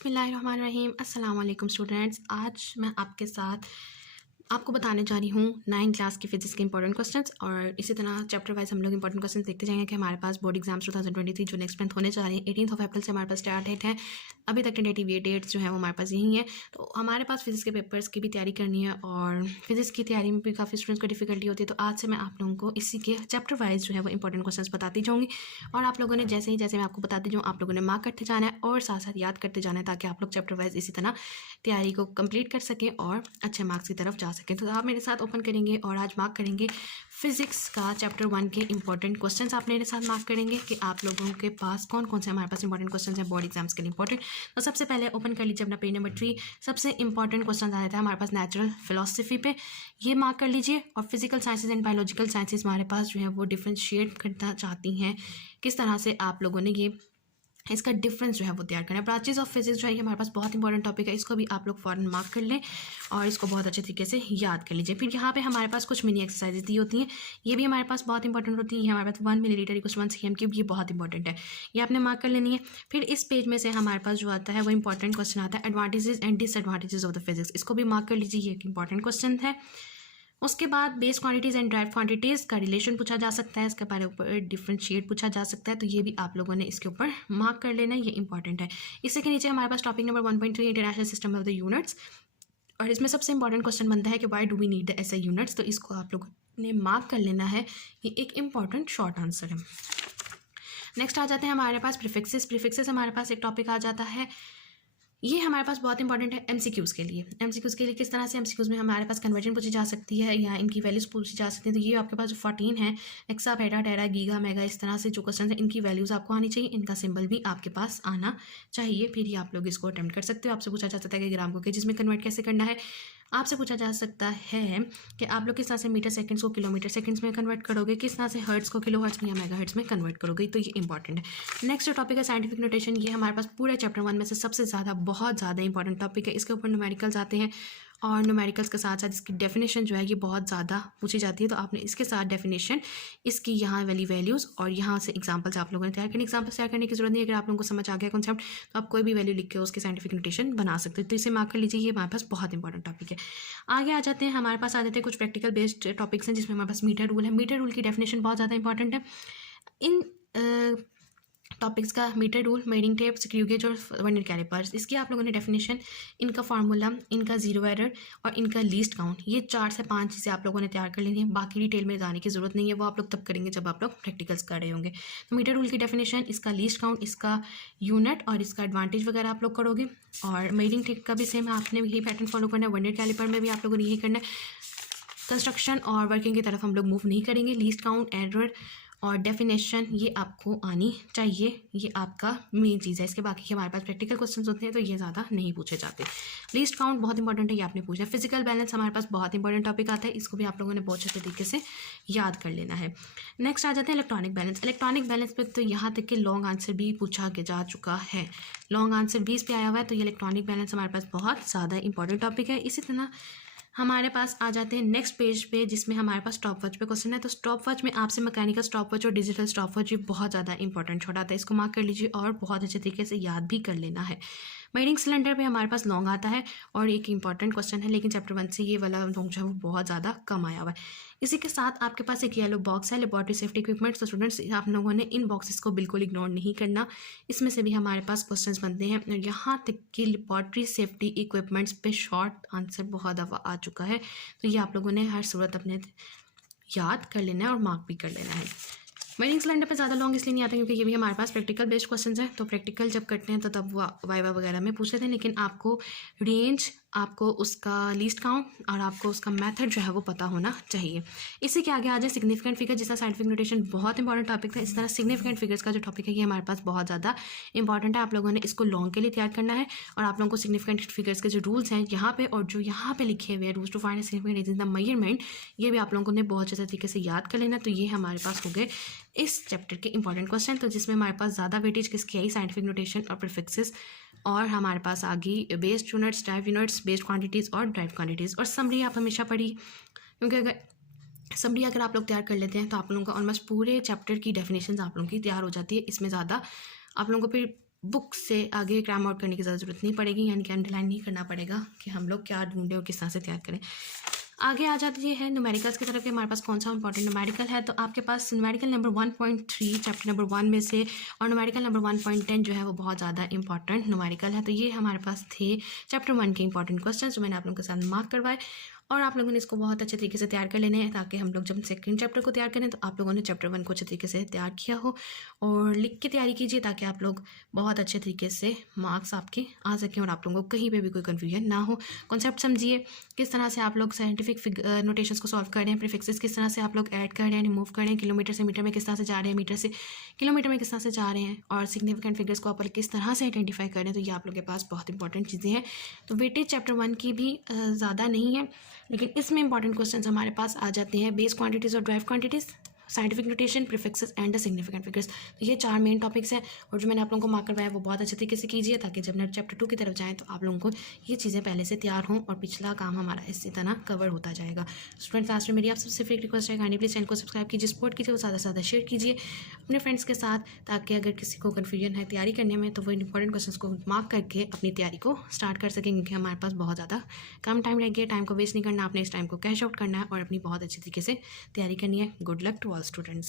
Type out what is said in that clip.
बिस्मिल्लाहिर्रहमानिर्रहीम। अस्सलाम वालेकुम स्टूडेंट्स। आज मैं आपके साथ आपको बताने जा रही हूँ 9th क्लास की फिजिक्स के इंपॉर्टेंट क्वेश्चंस और इसी तरह चैप्टर वाइज हम लोग इंपॉर्टेंट क्वेश्चंस देखते जाएंगे कि हमारे पास बोर्ड एग्जाम्स 2023 जो नेक्स्ट मंथ होने जा रहे हैं 18 अप्रैल से हमारे पास स्टार्ट डेट है। अभी तक टेंटेटिव डेट्स जो है वो हमारे पास यही है। तो हमारे पास फिजिक्स के पेपर्स की भी तैयारी करनी है और फिजिक्स की तैयारी में भी काफ़ी स्टूडेंट्स को डिफिकल्टी होती है। तो आज से मैं आप लोगों को इसी के चैप्टर वाइज जो है वो इंपॉर्टेंट क्वेश्चंस बताती जाऊँगी और आप लोगों ने जैसे मैं आपको बताती जाऊँ आप लोगों ने मार्क करते जाना है और साथ साथ याद करते जाना है ताकि आप लोग चैप्टर वाइज इसी तरह तैयारी को कंप्लीट कर सकें और अच्छे मार्क्स की तरफ जा सकें। तो आप मेरे साथ ओपन करेंगे और आज मार्क करेंगे फिजिक्स का चैप्टर 1 के इंपॉर्टेंट क्वेश्चंस। आप मेरे साथ मार्क करेंगे कि आप लोगों के पास कौन कौन से हमारे पास इंपॉर्टेंट क्वेश्चंस हैं बोर्ड एग्जाम्स के लिए इंपॉर्टेंट। तो सबसे पहले ओपन कर लीजिए अपना पेज नंबर 3। सबसे इंपॉर्टेंट क्वेश्चन आ जाता है हमारे पास नेचुरल फिलोसफी पे, ये मार्क कर लीजिए। और physical sciences and biological sciences हमारे पास जो है वो डिफ्रेंशिएट करना चाहती हैं किस तरह से आप लोगों ने ये इसका डिफरेंस जो है वो तैयार करना है। ब्रांचेस ऑफ फिजिक्स जो है ये हमारे पास बहुत इंपॉर्टेंट टॉपिक है, इसको भी आप लोग फॉरन मार्क कर लें और इसको बहुत अच्छे तरीके से याद कर लीजिए। फिर यहाँ पे हमारे पास कुछ मिनी एक्सरसाइजेज दी होती हैं, ये भी हमारे पास बहुत इंपॉर्टेंट होती है। ये हमारे पास 1 मिलीलीटर इक्वल्स 1 cm3, ये बहुत इंपॉर्टेंट है, ये आपने मार्क कर लेनी है। फिर इस पेज में से हमारे पास जो आता है वो इंपॉर्टेंट क्वेश्चन आता है advantages and disadvantages of the physics, इसको भी मार्क कर लीजिए, ये एक इंपॉर्टेंट क्वेश्चन है। उसके बाद base quantities and drive quantities का रिलेशन पूछा जा सकता है, इसके बारे ऊपर डिफरेंशिएट पूछा जा सकता है, तो ये भी आप लोगों ने इसके ऊपर मार्क कर लेना है, ये इंपॉर्टेंट है। इससे के नीचे हमारे पास topic number 1.3 international system of the units और इसमें सबसे इंपॉर्टेंट क्वेश्चन बनता है कि why do we need the SI units, तो इसको आप लोगों ने मार्क कर लेना है, ये एक इंपॉर्टेंट शॉर्ट आंसर है। नेक्स्ट आ जाते हैं हमारे पास प्रीफिक्सेस। प्रीफिक्सेस हमारे पास एक टॉपिक आ जाता है, ये हमारे पास बहुत इंपॉर्टेंट है एमसीक्यूज़ के लिए। एमसीक्यूज़ के लिए किस तरह से एमसीक्यूज़ में हमारे पास कन्वर्जन पूछी जा सकती है या इनकी वैल्यूज़ पूछी जा सकती है। तो ये आपके पास जो 14 है एक्सा पेटा टेरा गीगा मेगा, इस तरह से जो क्वेश्चन है इनकी वैल्यूज़ आपको आनी चाहिए, इनका सिंबल भी आपके पास आना चाहिए, फिर ही आप लोग इसको अटेम्प्ट कर सकते हो। आपसे पूछा जा सकता है कि ग्राम को केजीज में कन्वर्ट कैसे करना है। आपसे पूछा जा सकता है कि आप लोग किस तरह से मीटर सेकंड्स को किलोमीटर सेकंड्स में कन्वर्ट करोगे, किस तरह से हर्ट्स को किलो हर्ट्स में या मेगा हर्ट्स में कन्वर्ट करोगे, तो ये इंपॉर्टेंट है। नेक्स्ट जो टॉपिक है साइंटिफिक नोटेशन, ये हमारे पास पूरे चैप्टर 1 में से सबसे ज़्यादा बहुत ज़्यादा इंपॉर्टेंट टॉपिक है। इसके ऊपर न्यूमेरिकल्स आते हैं और न्यूमेरिकल्स के साथ साथ इसकी डेफिनेशन जो है ये बहुत ज़्यादा पूछी जाती है, तो आपने इसके साथ डेफिनेशन इसकी यहाँ वाली वैल्यूज़ और यहाँ से एग्जांपल्स आप लोगों ने तैयार करने। एग्जांपल्स तैयार करने की जरूरत नहीं है, अगर आप लोगों को समझ आ गया कॉन्सेप्ट तो आप कोई भी वैल्यू लिख के उसके साइंटिफिक नोटेशन बना सकते हो, तो इसे मार्क कर लीजिए, ये हमारे पास बहुत इंपॉर्टेंट टॉपिक है। आगे आ जाते हैं, हमारे पास आ जाते हैं कुछ प्रैक्टिकल बेस्ड टॉपिक्स हैं जिसमें हमारे पास मीटर रूल है। मीटर रूल की डेफिनेशन बहुत ज़्यादा इंपॉर्टेंट है। इन टॉपिक्स का metre rule, measuring tape, screw gauge और वर्नियर कैलिपर्स, इसकी आप लोगों ने डेफिनेशन, इनका फार्मूला, इनका जीरो एरर और इनका लीस्ट काउंट, ये 4 से 5 चीज़ें आप लोगों ने तैयार कर लेनी है। बाकी डिटेल में जाने की जरूरत नहीं है, वो आप लोग तब करेंगे जब आप लोग प्रैक्टिकल्स कर रहे होंगे। तो मीटर रूल की डेफिनेशन, इसका लीस्ट काउंट, इसका यूनिट और इसका एडवांटेज वगैरह आप लोग करोगे। और मेजरिंग टेप का भी सेम आपने यही पैटर्न फॉलो करना है। वर्नियर कैलिपर में भी आप लोगों ने यही करना है। कंस्ट्रक्शन और वर्किंग की तरफ हम लोग मूव नहीं करेंगे। लीस्ट काउंट, एरर और डेफिनेशन ये आपको आनी चाहिए, ये आपका मेन चीज़ है। इसके बाकी के हमारे पास प्रैक्टिकल क्वेश्चंस होते हैं तो ये ज़्यादा नहीं पूछे जाते। लीस्ट काउंट बहुत इंपॉर्टेंट है, ये आपने पूछना है। फिजिकल बैलेंस हमारे पास बहुत इंपॉर्टेंट टॉपिक आता है, इसको भी आप लोगों ने बहुत अच्छे तरीके से याद कर लेना है। नेक्स्ट आ जाते हैं इलेक्ट्रॉनिक बैलेंस। इलेक्ट्रॉनिक बैलेंस पे तो यहाँ तक कि लॉन्ग आंसर भी पूछा जा चुका है, लॉन्ग आंसर 20 पे आया हुआ है, तो ये इलेक्ट्रॉनिक बैलेंस हमारे पास बहुत ज़्यादा इंपॉर्टेंट टॉपिक है। इसी तरह हमारे पास आ जाते हैं नेक्स्ट पेज पे जिसमें हमारे पास स्टॉप वॉच पे क्वेश्चन है। तो स्टॉप वॉच में आपसे मैकेनिकल स्टॉप वॉच और डिजिटल स्टॉप वॉच ये बहुत ज़्यादा इंपॉर्टेंट छोटा आता है, इसको मार्क कर लीजिए और बहुत अच्छे तरीके से याद भी कर लेना है। मेजरिंग सिलेंडर पे हमारे पास लॉन्ग आता है और एक इंपॉर्टेंट क्वेश्चन है, लेकिन चैप्टर 1 से ये वाला लॉन्ग जो है वो बहुत ज़्यादा कम आया हुआ है। इसी के साथ आपके पास एक येलो बॉक्स है, लेबॉर्ट्री सेफ्टी इक्विपमेंट्स। तो स्टूडेंट्स आप लोगों ने इन बॉक्सेस को बिल्कुल इग्नोर नहीं करना, इसमें से भी हमारे पास क्वेश्चंस बनते हैं और यहाँ तक कि लेबॉर्ट्री सेफ्टी इक्विपमेंट्स पे शॉर्ट आंसर बहुत दफ़ा आ चुका है, तो ये आप लोगों ने हर सूरत अपने याद कर लेना है और मार्क भी कर लेना है। मेजरिंग सिलेंडर पे ज़्यादा लॉन्ग इसलिए नहीं आता क्योंकि ये भी हमारे पास प्रैक्टिकल बेस्ड क्वेश्चंस हैं, तो प्रैक्टिकल जब करते हैं तो तब वो वाइवा वगैरह में पूछते थे, लेकिन आपको रेंज, आपको उसका लीस्ट काउंट और आपको उसका मेथड जो है वो पता होना चाहिए। इसी के आगे आ जाए सिग्निफिकेंट फिगर, जिसका साइंटिफिक नोटेशन बहुत इंपॉर्टेंट टॉपिक था। इस तरह सिग्निफिकेंट फिगर्स का जो टॉपिक है ये हमारे पास बहुत ज़्यादा इंपॉर्टेंट है, आप लोगों ने इसको लॉन्ग के लिए तैयार करना है और आप लोगों को सिग्निफिकेंट फिगर्स के जो रूल्स हैं यहाँ पे और जो यहाँ पे लिखे हुए rules to find significant in the measurement, ये भी आप लोगों ने बहुत अच्छे तरीके से याद कर लेना। तो ये हमारे पास हो गए इस चैप्टर के इंपॉर्टेंट क्वेश्चन, तो जिसमें हमारे पास ज़्यादा वेटेज किसकी आई, साइंटिफिक नोटेशन और प्रीफिक्सेस, और हमारे पास आगे based units, drive units, based quantities और ड्राइव क्वांटिटीज़। और समरी आप हमेशा पढ़ी, क्योंकि अगर आप लोग तैयार कर लेते हैं तो आप लोगों का ऑलमोस्ट पूरे चैप्टर की डेफिनेशन आप लोगों की तैयार हो जाती है। इसमें ज़्यादा आप लोगों को फिर बुक से आगे क्रैम आउट करने की ज़्यादा ज़रूरत नहीं पड़ेगी, यानी कि अंडरलाइन नहीं करना पड़ेगा कि हम लोग क्या ढूंढें और किस तरह से तैयार करें। आगे आ जाती है न्यूमेरिकल्स की तरफ कि हमारे पास कौन सा इंपॉर्टेंट न्यूमेरिकल है। तो आपके पास न्यूमेरिकल नंबर 1.3 चैप्टर नंबर 1 में से और न्यूमेरिकल नंबर 1.10 जो है वो बहुत ज़्यादा इंपॉर्टेंट न्यूमेरिकल है। तो ये हमारे पास थे चैप्टर 1 के इंपॉर्टेंट क्वेश्चन जो मैंने आप लोगों के साथ मार्क करवाए, और आप लोगों ने इसको बहुत अच्छे तरीके से तैयार कर लेने हैं ताकि हम लोग जब सेकंड चैप्टर को तैयार करें तो आप लोगों ने चैप्टर 1 को अच्छे तरीके से तैयार किया हो। और लिख के तैयारी कीजिए ताकि आप लोग बहुत अच्छे तरीके से मार्क्स आपके आ सकें और आप लोगों को कहीं पे भी कोई कन्फ्यूजन ना हो। कॉन्सेप्ट समझिए, किस तरह से आप लोग साइंटिफिक नोटेशंस को सॉल्व कर रहे हैं, प्रीफिक्सेस किस तरह से आप लोग ऐड कर रहे हैं, रिमूव कर रहे हैं, किलोमीटर से मीटर में किस तरह से जा रहे हैं, मीटर से किलोमीटर में किस तरह से जा रहे हैं, और सिग्निफिकेंट फिगर्स को आप लोग किस तरह से आइडेंटिफाई कर रहे हैं। तो ये आप लोग के पास बहुत इंपॉर्टेंट चीज़ें हैं। तो वेटेज चैप्टर 1 की भी ज़्यादा नहीं है, लेकिन इसमें इंपॉर्टेंट क्वेश्चंस हमारे पास आ जाते हैं बेस क्वांटिटीज़ और drive quantities, scientific notation, prefixes and the significant figures. तो ये 4 मेन टॉपिक्स हैं, और जो मैंने आप लोगों को मार्क करवाया वो बहुत अच्छे तरीके से कीजिए ताकि जब नेट चैप्टर 2 की तरफ जाएँ तो आप लोगों को ये चीज़ें पहले से तैयार हों और पिछला काम हमारा इसी तरह कवर होता जाएगा। स्टूडेंट्स, लास्ट में मेरी आप सबसे फ्री रिक्वेस्ट है, काइंडली प्लीज़ चैनल को सब्सक्राइब कीजिए, सपोर्ट कीजिए, वो ज़्यादा से ज़्यादा शेयर कीजिए अपने फ्रेंड्स के साथ, ताकि अगर किसी को कन्फ्यूजन है तैयारी करने में तो वो इंपॉर्टेंट क्वेश्चन को मार्क करके अपनी तैयारी को स्टार्ट कर सकें, क्योंकि हमारे पास बहुत ज़्यादा कम टाइम रह गया। टाइम को वेस्ट नहीं करना, आपने इस टाइम को कैश आउट करना है और अपनी बहुत अच्छी तरीके से तैयारी करनी है। Good luck to all students.